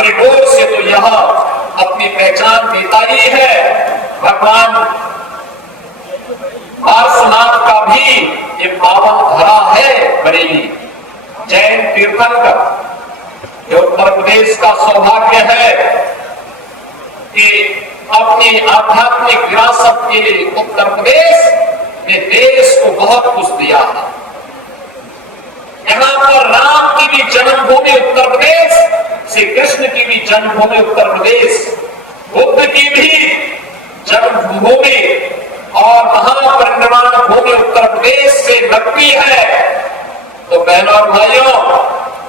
Corridor से तो यह अपनी पहचान देता ही है। भगवान पार्श्वनाथ का भी ये पावन धरा है बरेली। जैन तीर्थंकर, ये उत्तर प्रदेश का सौभाग्य है कि अपनी आध्यात्मिक विरासत के लिए उत्तर प्रदेश ने देश को बहुत कुछ दिया है। यहाँ पर राम की भी जन्मभूमि उत्तर प्रदेश, श्री कृष्ण की भी जन्मभूमि उत्तर प्रदेश, बुद्ध की भी जन्मभूमि और महापरिनिर्वाण भूमि उत्तर प्रदेश से लगती है। तो बहनों और भाइयों,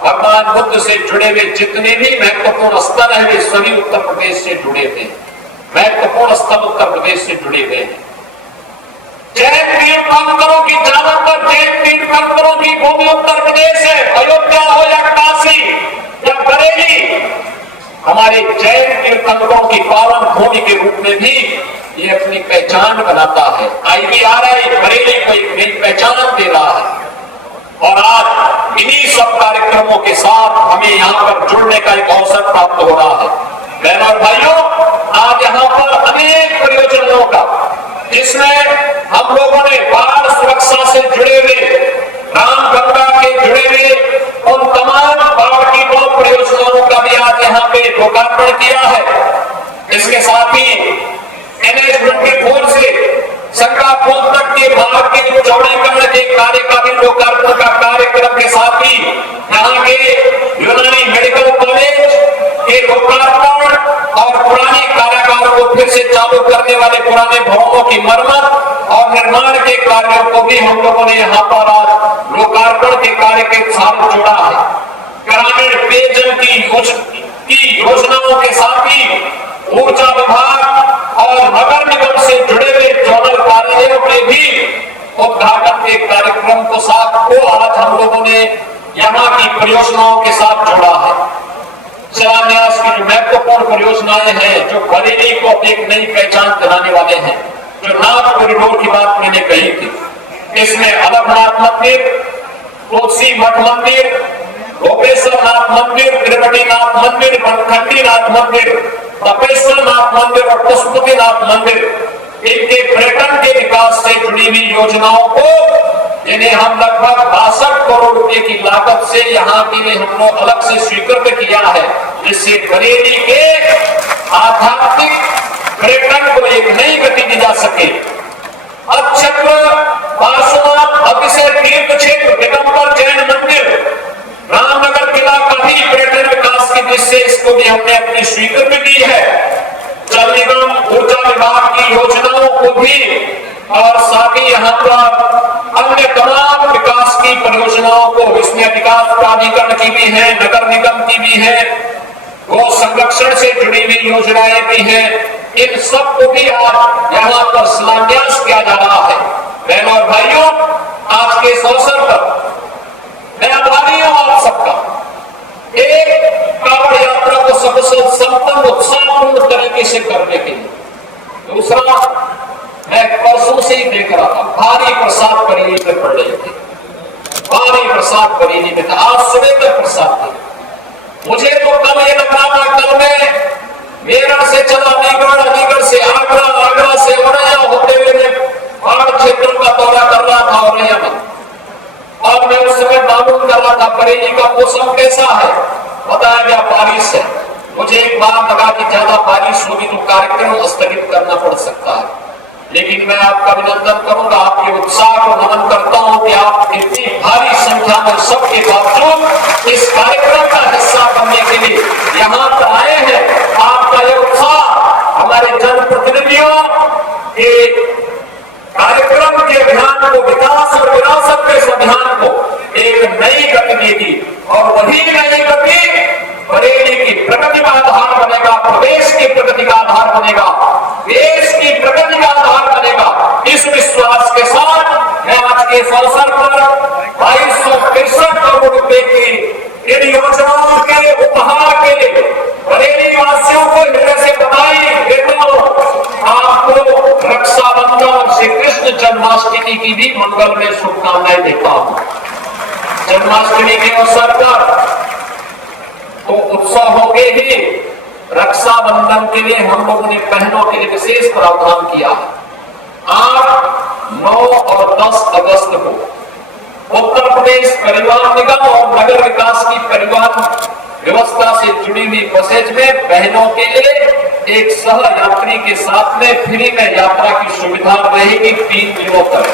भगवान बुद्ध से जुड़े हुए जितने भी महत्वपूर्ण स्थल हैं वे सभी उत्तर प्रदेश से जुड़े हुए हैं। महत्वपूर्ण स्थल उत्तर प्रदेश से जुड़े हुए हैं। जैन तीर्थंकरों की ज्यादातर जैन तीर्थंकरों की भूमि उत्तर प्रदेश है। अयोध्या हो या काशी या बरेली, हमारे जैन तीर्थंकरों की पावन भूमि के रूप में भी ये अपनी पहचान बनाता है। IBRI बरेली को एक नई पहचान दे रहा है। और आज इन्हीं सब कार्यक्रमों के साथ हमें यहाँ पर जुड़ने का एक अवसर प्राप्त हो रहा है। बहनों और भाइयों, आज यहाँ पर अनेक परियोजनाओं का, जिसमें हम लोगों ने बाढ़ सुरक्षा से जुड़े हुए, रामगंगा के जुड़े हुए उन तमाम बाढ़ की बहुत परियोजनाओं का भी आज यहाँ पे लोकार्पण किया है। इसके साथ ही NH-24 से शंकरापुर तक के मार्ग के चौड़ीकरण के कार्य का भी लोकार्पण का कार्यक्रम के साथ ही यहाँ के यूनानी मेडिकल कॉलेज के लोकार्पण और पुराने कारागार को फिर से चालू करने वाले पुराने भवनों की मरम्मत और निर्माण के कार्यों को भी हम लोगों ने यहाँ पर आज लोकार्पण के कार्य के साथ जोड़ा है। ग्रामीण पेयजल की योजनाओं के साथ ही ऊर्जा विभाग और नगर निगम से जुड़े हुए जोनल कार्यालयों में भी उद्घाटन के कार्यक्रम को आज हम लोगों ने यहाँ की परियोजनाओं के साथ जोड़ा है। शिलान्यास की जो महत्वपूर्ण परियोजनाएं हैं, जो बरेली को एक नई पहचान दिलाने वाले हैं, जो नाथ कॉरिडोर की बात मैंने कही थी, इसमें अलगनाथ मंदिर, तुलसी मठ मंदिर, गोपेश्वर नाथ मंदिर, त्रिवटी नाथ मंदिर, बनखंडी नाथ मंदिर, तपेश्वर नाथ मंदिर और पशुपति नाथ मंदिर, इनके पर्यटन के विकास से जुड़ी हुई योजनाओं को, जिन्हें हम लगभग 62 करोड़ रुपए की लागत से यहाँ के लिए हम लोग अलग से स्वीकृत किया है, जिससे बरेली के आध्यात्मिक पर्यटन को एक नई गति दी जा सके। अक्षत्र पार्श्वनाथ अतिशय तीर्थ क्षेत्र दिगंबर जैन मंदिर, रामनगर किला का भी पर्यटन विकास की दृष्टि से इसको भी हमने अपनी स्वीकृति दी है। जल निगम, ऊर्जा विभाग की योजनाओं को भी और साथ ही यहाँ पर अन्य तमाम विकास की परियोजनाओं को, इसमें विकास प्राधिकरण की भी है, नगर निगम की भी है, गो संरक्षण से जुड़ी हुई योजनाएं भी हैं, इन सब को भी आज यहाँ पर शिलान्यास किया जा रहा है। बहनों और भाइयों, आज के इस अवसर पर मैं आभारी हूं आप सबका। एक कांवड़ यात्रा को सफल संपन्न उत्साहपूर्ण तरीके से करने के लिए। दूसरा, मैं परसों से ही देख रहा था, भारी प्रसाद बरेली में पड़ रहे थे, भारी प्रसाद बरेली में था। आज सुबह तक प्रसाद थे। मुझे तो कल ये लग रहा था, कल मैं मेरठ से चला अलीगढ़, अलीगढ़ से आगरा, आगरा से औरैया होते हुए बाढ़ क्षेत्रों का दौरा कर रहा था औरैया में। और मैं उस समय मालूम कर रहा था बरेली का मौसम कैसा है, बताया गया बारिश है। मुझे एक बात लगा कि ज्यादा बारिश होगी तो कार्यक्रम स्थगित करना पड़ सकता है, लेकिन मैं आपका अभिनंदन करूंगा, आपके उत्साह को नमन करता हूं कि आप इतनी भारी संख्या में सबके बावजूद इस कार्यक्रम का हिस्सा बनने के लिए यहाँ पर आए हैं। आपका ये उत्साह हमारे जनप्रतिनिधियों के कार्यक्रम के अभियान को, विकास और विरासत के इस अभियान को एक नई गति देगी और वही नई गति बरेली की प्रगति का आधार बनेगा, प्रदेश की प्रगति का आधार बनेगा, देश की प्रगति का आधार बनेगा। इस विश्वास के साथ मैं आज के इस अवसर पर 2263 करोड़ रुपए की इन योजनाओं के उपहार के लिए बरेली वासियों को हृदय से बधाई देता हूं। आपको रक्षाबंधन और श्री कृष्ण जन्माष्टमी की भी मंगल में शुभकामनाएं देता हूं। जन्माष्टमी के अवसर पर तो उत्सव होके ही रक्षाबंधन के लिए हम लोगों ने बहनों के लिए विशेष प्रावधान किया। 8, 9 और 10 अगस्त को उत्तर प्रदेश परिवहन निगम और नगर विकास की परिवहन व्यवस्था से जुड़ी हुई बसेज में बहनों के लिए एक सह यात्री के साथ में फ्री में यात्रा की सुविधा रहेगी 3 दिनों तक।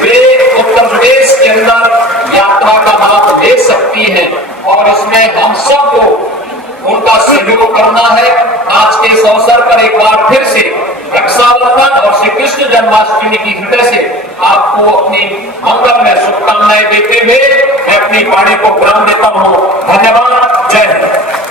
वे उत्तर प्रदेश के अंदर यात्रा का लाभ ले सकती हैं और इसमें हम सबको उनका सहयोग करना है। आज के इस अवसर पर एक बार फिर से रक्षाबंधन और श्री कृष्ण जन्माष्टमी की हृदय से आपको अपनी मंगल में शुभकामनाएं देते हुए मैं अपनी वाणी को विराम देता हूं। धन्यवाद। जय हिंद।